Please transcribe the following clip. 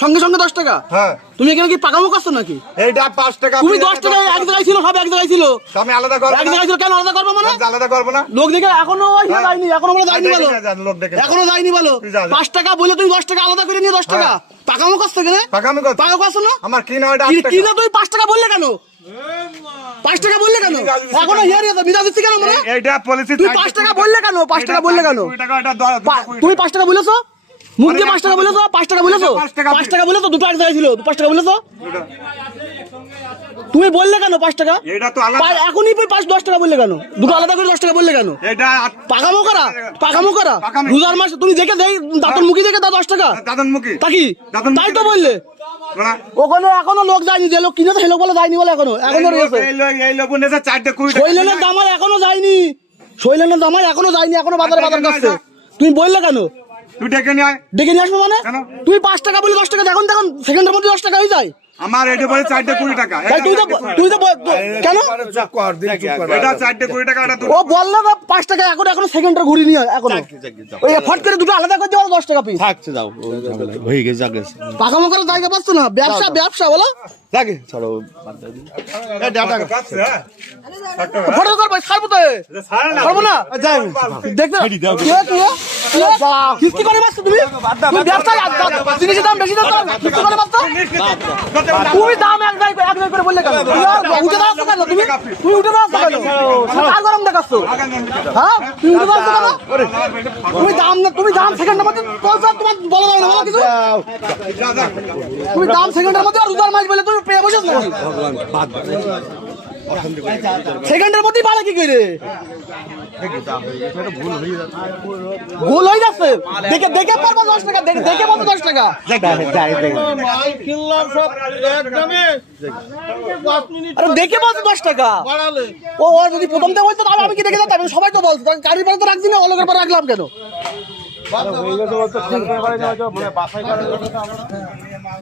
সঙ্গে সঙ্গে 10 টাকা। হ্যাঁ তুমি এখানে কি পাকামো করছো নাকি? এইটা 5 টাকা। তুমি 10 টাকা এক জায়গায় ছিল, সব এক জায়গায় ছিল। আমি আলাদা করব এক জায়গায় ছিল, কেন আলাদা করবো মানে? আলাদা করব না। লোক দেখে এখনো যায়নি, এখনো বলে যায়নি বলো, লোক দেখে এখনো যায়নি বলো। 5 টাকা বলে তুমি 10 টাকা আলাদা করে নিয়ে 10 টাকা পাকামো করছো কেন? পাকামি কর। পাকামো করছো না? আমার কিনা ওটা 8 টাকা। কিনা তুই 5 টাকা বললে কেন? 5 টাকা বললে কেন? এখনো হিয়ার ইয়াতে বিদা দিচ্ছি কেন মানে? এইটা পলিসি। তুই 5 টাকা বললে কেন? 5 টাকা বললে কেন? 2 টাকা এটা 10 তুমি 5 টাকা বলেছো? মুখ দিয়ে 5 টাকা বলেছো? 5 টাকা বলেছো? 5 টাকা বলেছো? দুটো এক জায়গায় ছিল, 5 টাকা বলেছো? তুমি বললে কেন 5 টাকা? এটা তো আলাদা। এখনই 10 টাকা বললে কেন? দুটো আলাদা করে 10 টাকা বললে কেন? এটা পাকামো করা, পাকামো করা। রোজার মাস তুমি দেখে দেই, দাঁতন মুখি দেখে দাও 10 টাকা। দাদন মুখী। তাকি? তাই তো বললে। ওখানে এখনো লোক যায়নি, যে লোক কিনেছে সেই লোক বলে যায়নি বলে এখনো রয়েছে। এই লোক নেছে 4 টাকা 20 টাকা। শৈলেনের দামাই এখনো যায়নি, শৈলেনের দামাই এখনো যায়নি, এখনো বাজারে বাজার করছে। তুমি বললে কেন? তুই ডেকে নিয়ে আয়। ডেকে নিয়ে আসবো মানে? তুই 5 টাকা বলে 10 টাকা, দেখুন সেকেন্ডের মধ্যে 10 টাকা হয়ে যায়। আমার এটা বলে 4 টাকা 20 টাকা। তাই তুই তো কেন? এটা 4 টাকা 20 টাকা এটা ও বললো 5 টাকা, এখনো সেকেন্ডটা ঘুরি নিয়ে এখনো ওই ফট করে দুটো আলাদা করে দেওয়া 10 টাকা পিস থাকছে যাও হয়ে গেছে যাকে পাকামো করার জায়গা পাচ্ছ না। ব্যবসা ব্যবসা বলো যাকে ছাড়ো ফটো করবো, ছাড়বো তো ছাড়বো না। দেখবে কিস্তি করে বাঁচছো তুমি? তুমি ব্যবসা জিনিসের দাম বেশি দাও, কিস্তি করে বাঁচছো? তুমি দাম এক জায়গায় করে বললে কেন? উঠে দাঁড়াচ্ছ কেন? তুমি উঠে দাঁড়াচ্ছ কেন? কার গরম দেখাচ্ছ? হ্যাঁ তুমি উঠে দাঁড়াচ্ছ কেন? তুমি দাম সেকেন্ডের মধ্যে বলছো, তোমার বলা যাবে না বলো কিছু। তুমি দাম সেকেন্ডের মধ্যে আর রোজার মাস বলে তুমি পেয়ে বসেছ নাকি? সেকেন্ডের মধ্যেই বাড়ে কি করে? ভুল হয়ে যাচ্ছে। দেখে দেখে পারবো 10 টাকা, দেখে পাবো 10 টাকা। আরে দেখে পাবো 10 টাকা। ও যদি প্রথম থেকে বলতো তাহলে আমি কি দেখে যেতাম? সবাই তো বলতো গাড়ির ভাড়া তো রাখছি না, অলোকের ভাড়া রাখলাম কেন?